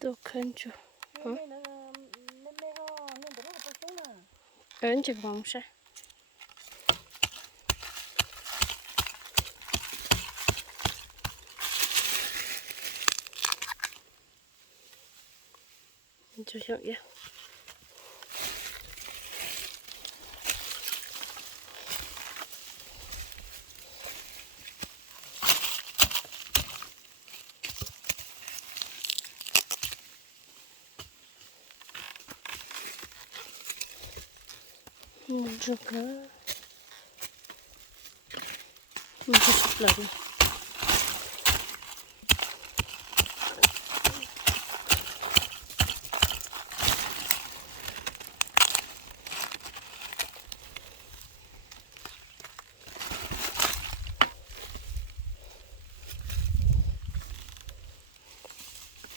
Tôi khăn chú. Nên nó nên ho nên đó là tôi xuống nè. Ấn chỉ vòng sao? Chú hiểu vậy. Một chút nữa. Một chút lần.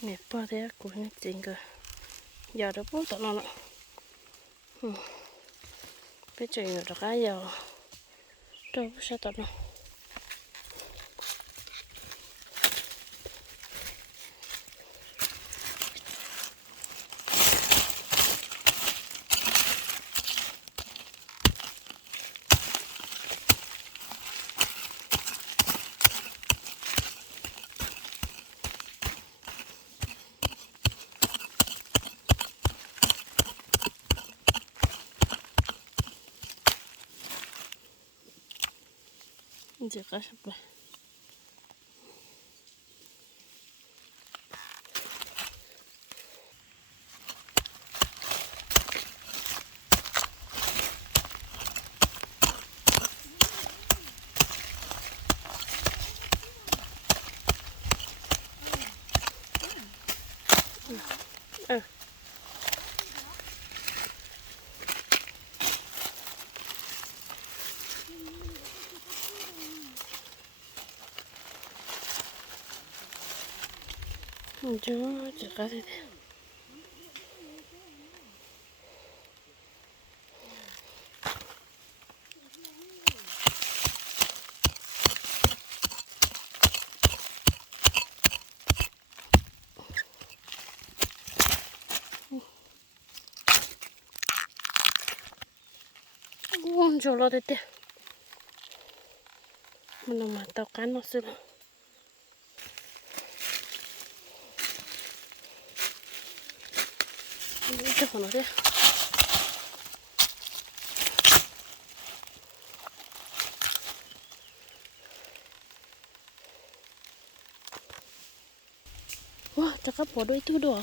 Nè, bao thế của nó chính cơ. Giờ đó bố tao nó nè. Bây giờ nó được cái giờ. Đâu có sao tao nó. Giờ cá sập rồi. Chú chỉ có thế. Cho lo đấy. Mình mà tao cắn nó xưa. Cái phần nó thế. Wow, chắc có bỏ đôi thứ đồ.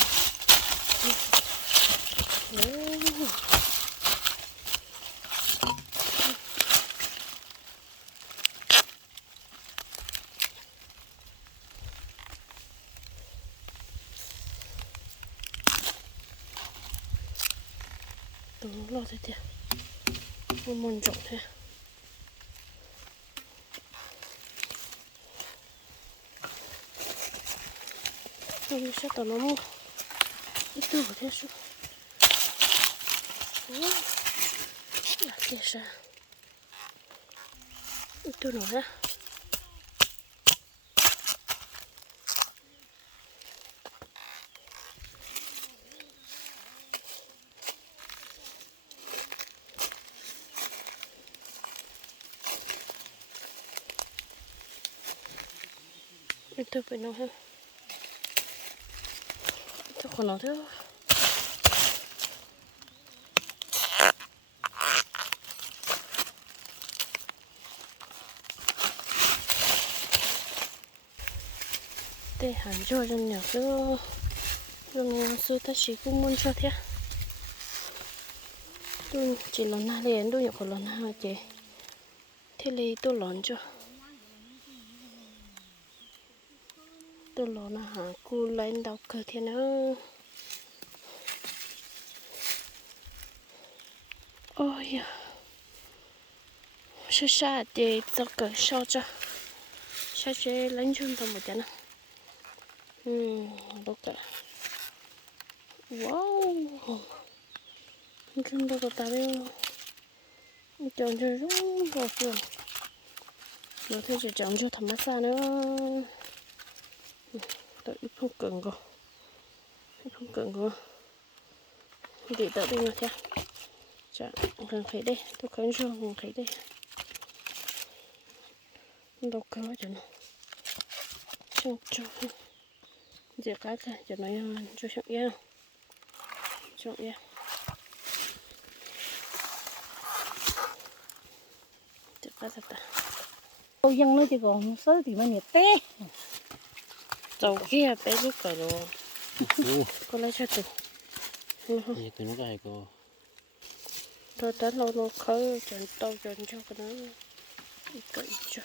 Tụi nó lo thế kìa. Một mòn rộng thế. Tôi sẽ tụi nó mua. Ít thứ của thế xuống. Là kia sao? Ít thứ nữa ra. Ít thứ phải nó ha. Tôi còn nó thế. Để hẳn cho dân nhỏ cứ rồi xưa ta chỉ cũng muốn cho thế. Tôi chỉ lần nào liền tôi nhập lần nào chị. Thế này tôi lần cho. Tôi lần nào hả cô lên đọc cơ thế nữa. Ôi da. Sao sao thì tôi cần sao cho. Sao chế lên chung tao một cái nào. Look at. Wow. Chúng tôi có tao đi. Chọn cho rung vào rồi. Nó thế chỉ chọn cho thầm massage nữa. Tôi ít không cần rồi. không cần quá để đỡ đi mà theo chả cần thấy đây tôi cần cho cần thấy đây đâu có cho nó cho giờ cá cả cho nó cho chọn em giờ cá thật à Ôi dân nó chỉ còn sớ thì mà nhiệt té. dầu kia bé lúc cả rồi Ủa, con lấy cho từ gì tụi nó cái cô. tôi tán lâu nó khơi chọn tàu chọn cho cái nó cậy cho